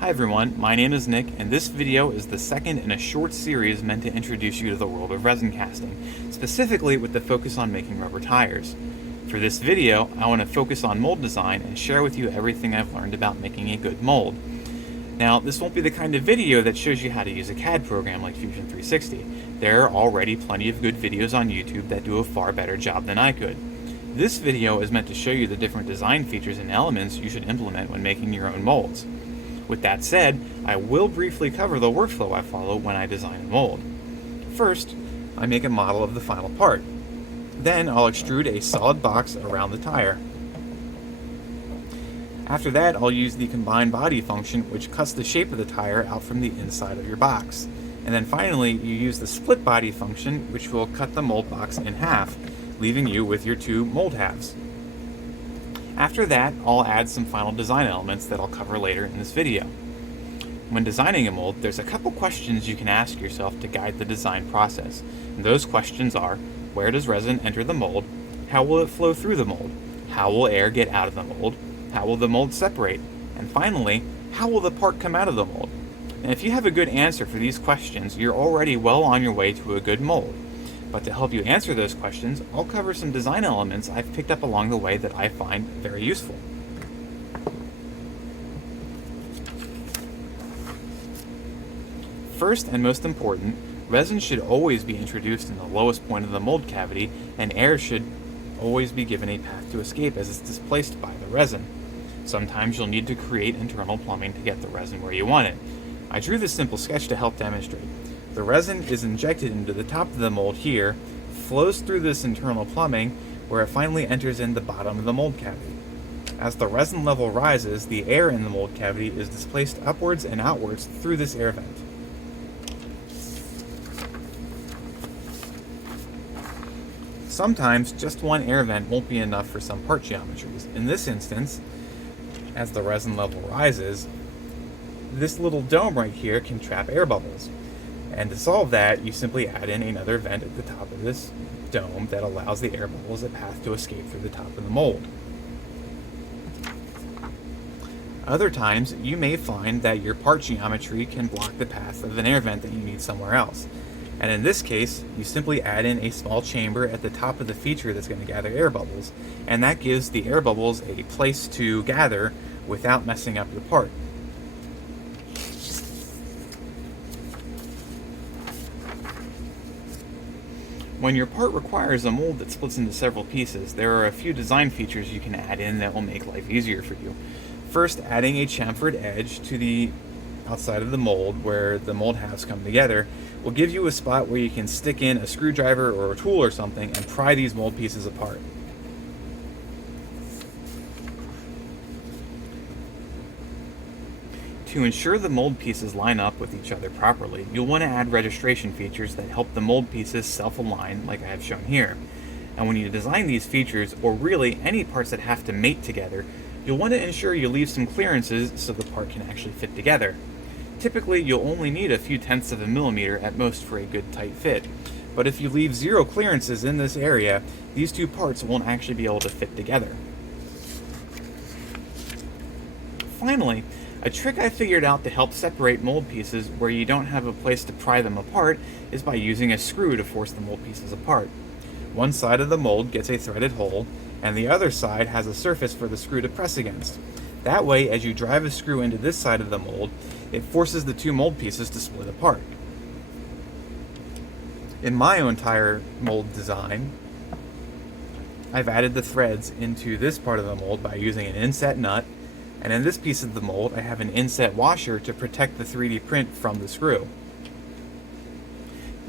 Hi everyone, my name is Nick, and this video is the second in a short series meant to introduce you to the world of resin casting, specifically with the focus on making rubber tires. For this video, I want to focus on mold design and share with you everything I've learned about making a good mold. Now, this won't be the kind of video that shows you how to use a CAD program like Fusion 360. There are already plenty of good videos on YouTube that do a far better job than I could. This video is meant to show you the different design features and elements you should implement when making your own molds. With that said, I will briefly cover the workflow I follow when I design a mold. First, I make a model of the final part. Then I'll extrude a solid box around the tire. After that, I'll use the combine body function, which cuts the shape of the tire out from the inside of your box. And then finally, you use the split body function, which will cut the mold box in half, leaving you with your two mold halves. After that, I'll add some final design elements that I'll cover later in this video. When designing a mold, there's a couple questions you can ask yourself to guide the design process. And those questions are, where does resin enter the mold? How will it flow through the mold? How will air get out of the mold? How will the mold separate? And finally, how will the part come out of the mold? And if you have a good answer for these questions, you're already well on your way to a good mold. But to help you answer those questions, I'll cover some design elements I've picked up along the way that I find very useful. First and most important, resin should always be introduced in the lowest point of the mold cavity, and air should always be given a path to escape as it's displaced by the resin. Sometimes you'll need to create internal plumbing to get the resin where you want it. I drew this simple sketch to help demonstrate. The resin is injected into the top of the mold here, flows through this internal plumbing, where it finally enters in the bottom of the mold cavity. As the resin level rises, the air in the mold cavity is displaced upwards and outwards through this air vent. Sometimes just one air vent won't be enough for some part geometries. In this instance, as the resin level rises, this little dome right here can trap air bubbles. And to solve that, you simply add in another vent at the top of this dome that allows the air bubbles a path to escape through the top of the mold. Other times, you may find that your part geometry can block the path of an air vent that you need somewhere else. And in this case, you simply add in a small chamber at the top of the feature that's going to gather air bubbles, and that gives the air bubbles a place to gather without messing up your part. When your part requires a mold that splits into several pieces, there are a few design features you can add in that will make life easier for you. First, adding a chamfered edge to the outside of the mold where the mold halves come together will give you a spot where you can stick in a screwdriver or a tool or something and pry these mold pieces apart. To ensure the mold pieces line up with each other properly, you'll want to add registration features that help the mold pieces self-align like I have shown here. And when you design these features, or really any parts that have to mate together, you'll want to ensure you leave some clearances so the part can actually fit together. Typically, you'll only need a few tenths of a millimeter at most for a good tight fit. But if you leave zero clearances in this area, these two parts won't actually be able to fit together. Finally, a trick I figured out to help separate mold pieces where you don't have a place to pry them apart is by using a screw to force the mold pieces apart. One side of the mold gets a threaded hole, and the other side has a surface for the screw to press against. That way, as you drive a screw into this side of the mold, it forces the two mold pieces to split apart. In my own tire mold design, I've added the threads into this part of the mold by using an inset nut, and in this piece of the mold I have an inset washer to protect the 3D print from the screw.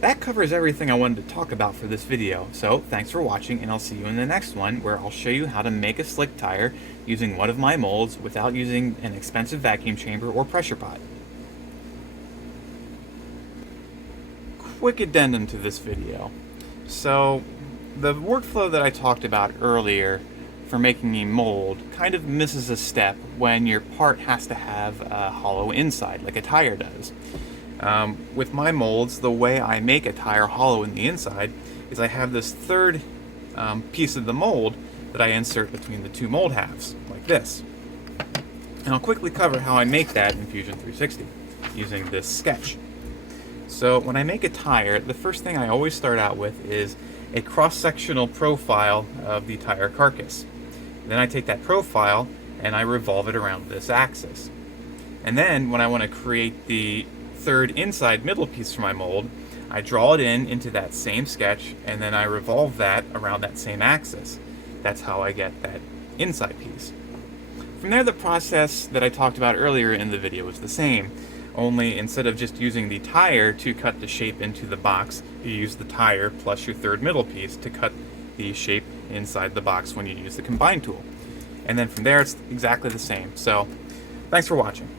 That covers everything I wanted to talk about for this video, so thanks for watching, and I'll see you in the next one where I'll show you how to make a slick tire using one of my molds without using an expensive vacuum chamber or pressure pot. Quick addendum to this video. So, the workflow that I talked about earlier for making a mold kind of misses a step when your part has to have a hollow inside, like a tire does. With my molds, the way I make a tire hollow in the inside is I have this third piece of the mold that I insert between the two mold halves, like this. And I'll quickly cover how I make that in Fusion 360 using this sketch. So when I make a tire, the first thing I always start out with is a cross-sectional profile of the tire carcass. Then I take that profile and I revolve it around this axis. And then when I want to create the third inside middle piece for my mold, I draw it into that same sketch, and then I revolve that around that same axis. That's how I get that inside piece. From there, the process that I talked about earlier in the video is the same, only instead of just using the tire to cut the shape into the box, you use the tire plus your third middle piece to cut the shape inside the box when you use the combine tool. And then from there, it's exactly the same. So, thanks for watching.